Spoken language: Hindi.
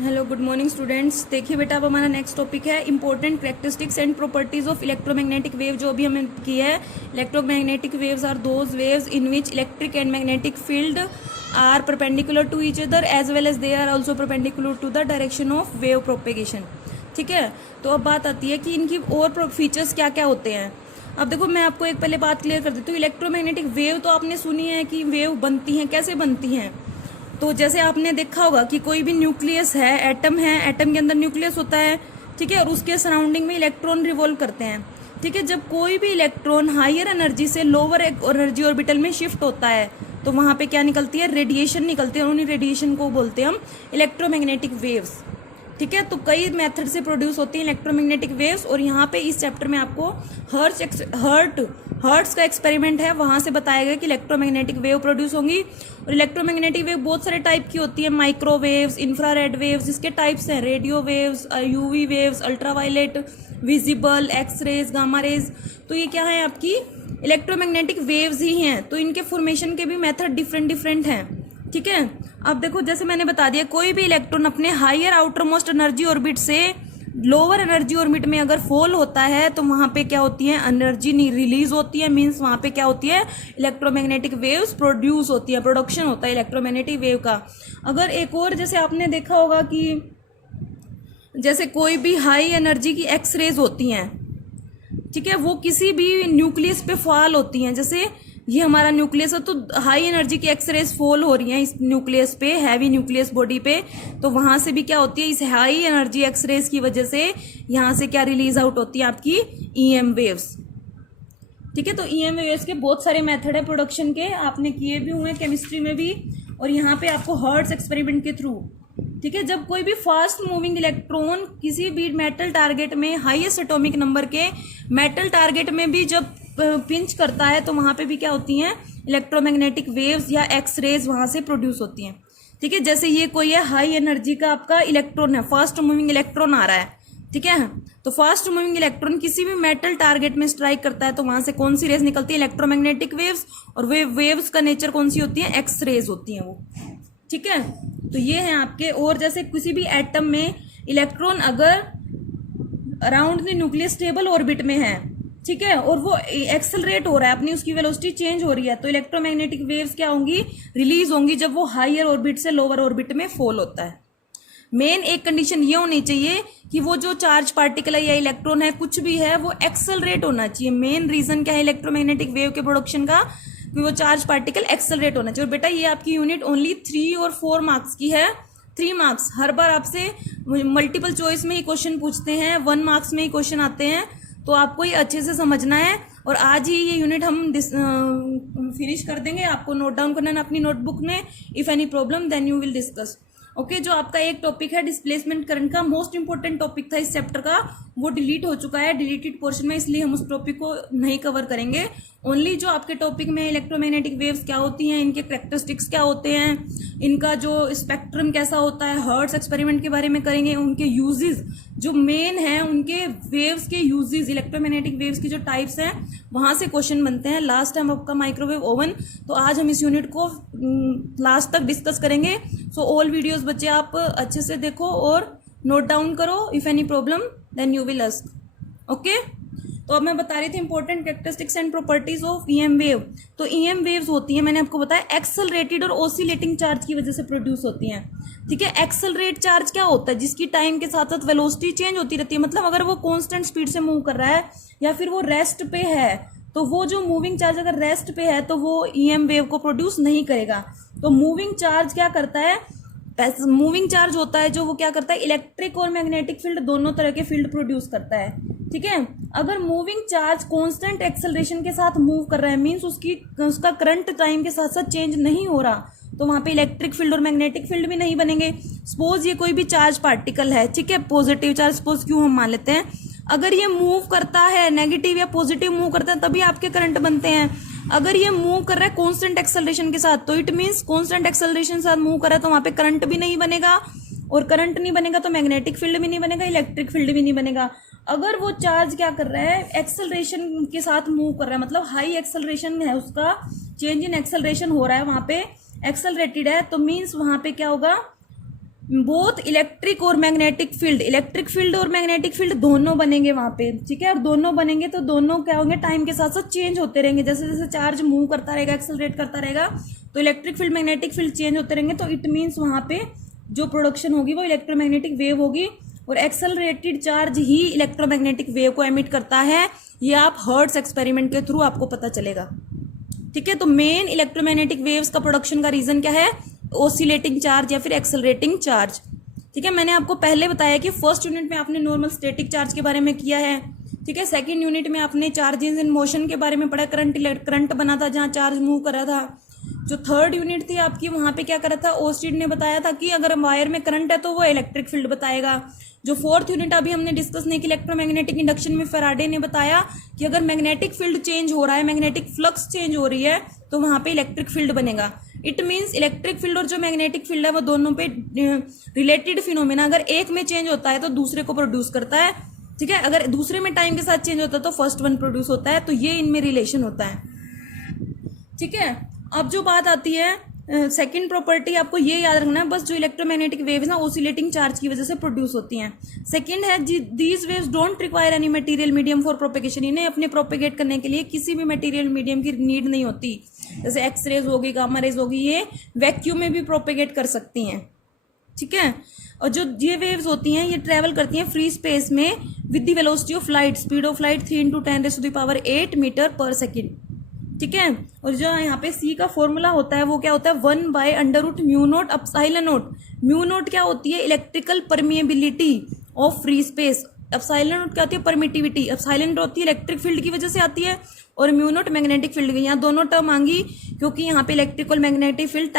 Hello good morning students. देखिए बेटा, अब हमारा नेक्स्ट टॉपिक है important characteristics and properties of electromagnetic wave. जो अभी हमने किया है, electromagnetic waves are those waves in which electric and magnetic field are perpendicular to each other as well as they are also perpendicular to the direction of wave propagation. ठीक है, तो अब बात आती है कि इनकी और फीचर्स क्या क्या होते हैं। अब देखो, मैं आपको एक पहले बात क्लियर कर देती हूँ। इलेक्ट्रोमैग्नेटिक वेव तो आपने सुनी है कि वेव बनती हैं, कैसे बनती हैं। तो जैसे आपने देखा होगा कि कोई भी न्यूक्लियस है, एटम है, एटम के अंदर न्यूक्लियस होता है, ठीक है, और उसके सराउंडिंग में इलेक्ट्रॉन रिवॉल्व करते हैं। ठीक है, जब कोई भी इलेक्ट्रॉन हायर एनर्जी से लोअर एनर्जी ऑर्बिटल में शिफ्ट होता है तो वहां पे क्या निकलती है, रेडिएशन निकलती है, और उन्हीं रेडिएशन को बोलते हैं हम इलेक्ट्रोमैग्नेटिक वेव्स। ठीक है, तो कई मेथड से प्रोड्यूस होती हैं इलेक्ट्रोमैग्नेटिक वेव्स, और यहाँ पे इस चैप्टर में आपको हर्ट्स का एक्सपेरिमेंट है, वहां से बताया गया कि इलेक्ट्रोमैग्नेटिक वेव प्रोड्यूस होंगी। और इलेक्ट्रोमैग्नेटिक वेव बहुत सारे टाइप की होती है, माइक्रोवेव्स, इंफ्रारेड वेव्स, इसके टाइप्स हैं radio waves, UV waves, ultraviolet, visible, x-rays, gamma rays. तो ये क्या है, आपकी इलेक्ट्रोमैग्नेटिक वेव्स ही हैं। तो इनके फॉर्मेशन के भी मेथड डिफरेंट डिफरेंट हैं। ठीक है, अब देखो, जैसे मैंने बता दिया, कोई भी इलेक्ट्रॉन अपने higher outermost energy orbit से लोअर एनर्जी ऑर्बिट में अगर फॉल होता है तो वहां पे क्या होती है, एनर्जी रिलीज होती है, मींस वहां पे क्या होती है, इलेक्ट्रोमैग्नेटिक वेव्स प्रोड्यूस होती है, प्रोडक्शन होता है इलेक्ट्रोमैग्नेटिक वेव का। अगर एक और, जैसे आपने देखा होगा कि जैसे कोई भी हाई एनर्जी की एक्सरेज होती हैं, ठीक है, वो किसी भी न्यूक्लियस पे फॉल होती हैं। जैसे ये हमारा न्यूक्लियस है, तो हाई एनर्जी की एक्सरेज फॉल हो रही हैं इस न्यूक्लियस पे, हैवी न्यूक्लियस बॉडी पे, तो वहां से भी क्या होती है, इस हाई एनर्जी एक्सरेज की वजह से यहां से क्या रिलीज आउट होती है, आपकी ईएम वेव्स। ठीक है, तो ईएम वेव्स के बहुत सारे मेथड है प्रोडक्शन के, आपने किए भी हुए केमिस्ट्री में भी, और यहाँ पे आपको हर्ट्स एक्सपेरिमेंट के थ्रू। ठीक है, जब कोई भी फास्ट मूविंग इलेक्ट्रॉन किसी भी मेटल टारगेट में, हाईएस्ट एटॉमिक नंबर के मेटल टारगेट में भी जब पिंच करता है तो वहां पे भी क्या होती हैं, इलेक्ट्रोमैग्नेटिक वेव्स या एक्सरेज वहां से प्रोड्यूस होती हैं। ठीक है, जैसे ये कोई है हाई एनर्जी का आपका इलेक्ट्रॉन है, फास्ट मूविंग इलेक्ट्रॉन आ रहा है। ठीक है, तो फास्ट मूविंग इलेक्ट्रॉन किसी भी मेटल टारगेट में स्ट्राइक करता है तो वहां से कौन सी रेज निकलती है, इलेक्ट्रोमैग्नेटिक वेव्स, और वे वेव्स का नेचर कौन सी होती है, एक्सरेज होती है वो। ठीक है, तो ये है आपके। और जैसे किसी भी एटम में इलेक्ट्रॉन अगर around the nucleus stable orbit में है, ठीक है, और वो एक्सेलरेट हो रहा है, अपनी उसकी वेलोसिटी चेंज हो रही है, तो इलेक्ट्रोमैग्नेटिक वेव्स क्या होंगी, रिलीज होंगी जब वो हायर ऑर्बिट से लोअर ऑर्बिट में फॉल होता है। मेन एक कंडीशन ये होनी चाहिए कि वो जो चार्ज पार्टिकल है या इलेक्ट्रॉन है, कुछ भी है, वो एक्सेलरेट होना चाहिए। मेन रीजन क्या है इलेक्ट्रोमैग्नेटिक वेव के प्रोडक्शन का, कि वो चार्ज पार्टिकल एक्सेलरेट होना चाहिए। और बेटा, ये आपकी यूनिट ओनली 3 और 4 मार्क्स की है। 3 मार्क्स, हर बार आपसे मल्टीपल चॉइस में ही क्वेश्चन पूछते हैं, 1 मार्क्स में ही क्वेश्चन आते हैं, तो आपको ये अच्छे से समझना है। और आज ही ये यूनिट हम फिनिश कर देंगे, आपको नोट डाउन करना है अपनी नोटबुक में। If any problem then you will discuss. Okay, जो आपका एक टॉपिक है डिस्प्लेसमेंट करंट का, मोस्ट इंपोर्टेंट टॉपिक था इस चैप्टर का, वो डिलीट हो चुका है डिलीटेड पोर्शन में, इसलिए हम उस टॉपिक को नहीं कवर करेंगे। ओनली जो आपके टॉपिक में इलेक्ट्रोमैग्नेटिक वेव्स क्या होती हैं, इनके कैरेक्टरिस्टिक्स क्या होते हैं, इनका जो स्पेक्ट्रम कैसा होता है, हर्ट्स एक्सपेरिमेंट के बारे में करेंगे, उनके यूजेस जो मेन है, उनके वेव्स के यूजेस, इलेक्ट्रोमैग्नेटिक वेव्स की जो टाइप्स हैं वहां से क्वेश्चन बनते हैं। लास्ट टाइम आपका माइक्रोवेव ओवन, तो आज हम इस यूनिट को लास्ट तक डिस्कस करेंगे। सो ऑल वीडियोस बच्चे आप अच्छे से देखो और नोट डाउन करो। If any problem then you will ask. Okay, तो अब मैं बता रही थी important characteristics and properties of EM wave. तो ईएम वेव्स होती है, मैंने आपको बताया, एक्सेलरेटेड और ऑसिलेटिंग चार्ज की वजह से प्रोड्यूस होती हैं। ठीक है, एक्सेलरेट चार्ज क्या होता है, जिसकी टाइम के साथ साथ वेलोसिटी चेंज होती रहती है, मतलब अगर वो कांस्टेंट स्पीड से मूव कर रहा है या फिर वो रेस्ट पे है, तो वो जो मूविंग चार्ज अगर रेस्ट पे है तो वो ईएम वेव को प्रोड्यूस नहीं करेगा। तो मूविंग चार्ज क्या करता है, मूविंग चार्ज होता है जो, वो क्या करता है, इलेक्ट्रिक और मैग्नेटिक फील्ड दोनों तरह के फील्ड प्रोड्यूस करता है। ठीक है, अगर मूविंग चार्ज कांस्टेंट एक्सेलरेशन के साथ मूव कर रहा है, मींस उसका करंट टाइम के साथ साथ चेंज नहीं हो रहा, तो वहां पे इलेक्ट्रिक फील्ड और मैग्नेटिक फील्ड भी नहीं बनेंगे। सपोज ये कोई भी चार्ज पार्टिकल है, ठीक है, पॉजिटिव चार्ज सपोज क्यों हम मान लेते हैं, अगर ये मूव करता है, नेगेटिव या पॉजिटिव मूव करता है, तभी आपके करंट बनते हैं। अगर ये मूव कर रहा है कांस्टेंट एक्सेलरेशन के साथ, तो इट मींस कांस्टेंट एक्सेलरेशन के साथ मूव कर रहा है, तो वहां पे करंट भी नहीं बनेगा, और करंट नहीं बनेगा तो मैग्नेटिक फील्ड भी नहीं बनेगा, इलेक्ट्रिक फील्ड भी नहीं बनेगा। अगर वो चार्ज क्या कर रहा है, एक्सेलरेशन के साथ मूव कर रहा है, मतलब हाई एक्सेलरेशन है, उसका चेंज इन एक्सेलरेशन हो रहा है, वहां पे एक्सेलरेटेड है, तो मींस वहां पे क्या होगा, बोथ इलेक्ट्रिक और मैग्नेटिक फील्ड, इलेक्ट्रिक फील्ड और मैग्नेटिक फील्ड दोनों बनेंगे वहां पे, ठीक है। और दोनों बनेंगे तो दोनों क्या होंगे, टाइम के साथ साथ चेंज होते रहेंगे, जैसे जैसे चार्ज मूव करता रहेगा, एक्सेलरेट करता रहेगा, तो electric field magnetic field change होते रहेंगे। तो इट मीन्स वहां पे जो प्रोडक्शन होगी वो इलेक्ट्रोमैग्नेटिक वेव होगी, और एक्सेलरेटेड चार्ज ही इलेक्ट्रोमैग्नेटिक वेव को एमिट करता है। ये आप हर्ट्ज एक्सपेरिमेंट के थ्रू आपको पता चलेगा, ठीक है। तो मेन इलेक्ट्रोमैग्नेटिक वेव्स का प्रोडक्शन का रीजन क्या है, ओसिलेटिंग चार्ज या फिर एक्सेलरेटिंग चार्ज, ठीक है। मैंने आपको पहले बताया कि फर्स्ट यूनिट में आपने नॉर्मल स्टैटिक चार्ज के बारे में किया है, ठीक है। सेकंड यूनिट में आपने चार्जेस इन मोशन के बारे में पढ़ा, करंट बना था जहां चार्ज मूव कर रहा था। जो थर्ड यूनिट थी आपकी, वहां पे क्या करा था, ओस्टीड ने बताया था कि अगर वायर में करंट है तो वो इलेक्ट्रिक फील्ड बताएगा। जो फोर्थ यूनिट अभी हमने डिस्कस नहीं की इलेक्ट्रोमैग्नेटिक इंडक्शन में, फैराडे ने बताया कि अगर मैग्नेटिक फील्ड चेंज हो रहा है, मैग्नेटिक फ्लक्स चेंज हो रही है, तो वहां पे इलेक्ट्रिक फील्ड बनेगा। इट मीन्स इलेक्ट्रिक फील्ड और जो मैग्नेटिक फील्ड है वो दोनों पे रिलेटेड फिनोमेना, अगर एक में चेंज होता है तो दूसरे को प्रोड्यूस करता है, ठीक है। अगर दूसरे में टाइम के साथ चेंज होता है तो फर्स्ट वन प्रोड्यूस होता है। तो ये इनमें रिलेशन होता है, ठीक है। अब जो बात आती है सेकंड प्रॉपर्टी, आपको ये याद रखना है बस, जो इलेक्ट्रोमैग्नेटिक वेव्स ना ओसिलेटिंग चार्ज की वजह से प्रोड्यूस होती हैं। सेकंड है these waves don't require any material medium for propagation, इन्हें अपने प्रोपेगेट करने के लिए किसी भी मटेरियल मीडियम की नीड नहीं होती। जैसे एक्सरेज होगी, गामा रेज होगी, ये वैक्यूम में भी प्रोपेगेट कर सकती हैं, ठीक है। और जो ये वेव्स होती हैं ये ट्रेवल करती हैं फ्री स्पेस में with the velocity of light, speed of light 3 × 10⁸ metre per second, ठीक है। और जो यहाँ पे सी का फॉर्मूला होता है वो क्या होता है, 1/√μ0 एप्सिलॉन नॉट। म्यू नोट क्या होती है, electrical permeability of free space. Epsilon not क्या होती है, परमिटिविटी। एप्सिलॉन नॉट होती है इलेक्ट्रिक फील्ड की वजह से आती है, और म्यू नोट मैग्नेटिक फील्ड की। यहाँ दोनों टर्म आएंगी क्योंकि यहाँ पे इलेक्ट्रिकल मैग्नेटिक फील्ड